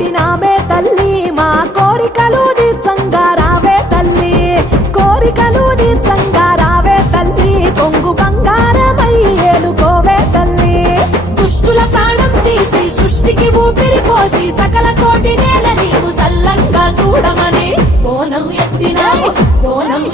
పుట్టినామే తల్లి మా కోరికలు తీర్చంగా రావే తల్లి కోరికలు తీర్చంగా రావే తల్లి కొంగు బంగారమై ఏలుకోవే తల్లి దుష్టుల ప్రాణం తీసి సృష్టికి ఊపిరి పోసి సకల కోటి నేల నీవు సల్లంగా చూడమని బోనం ఎత్తినాము బోనం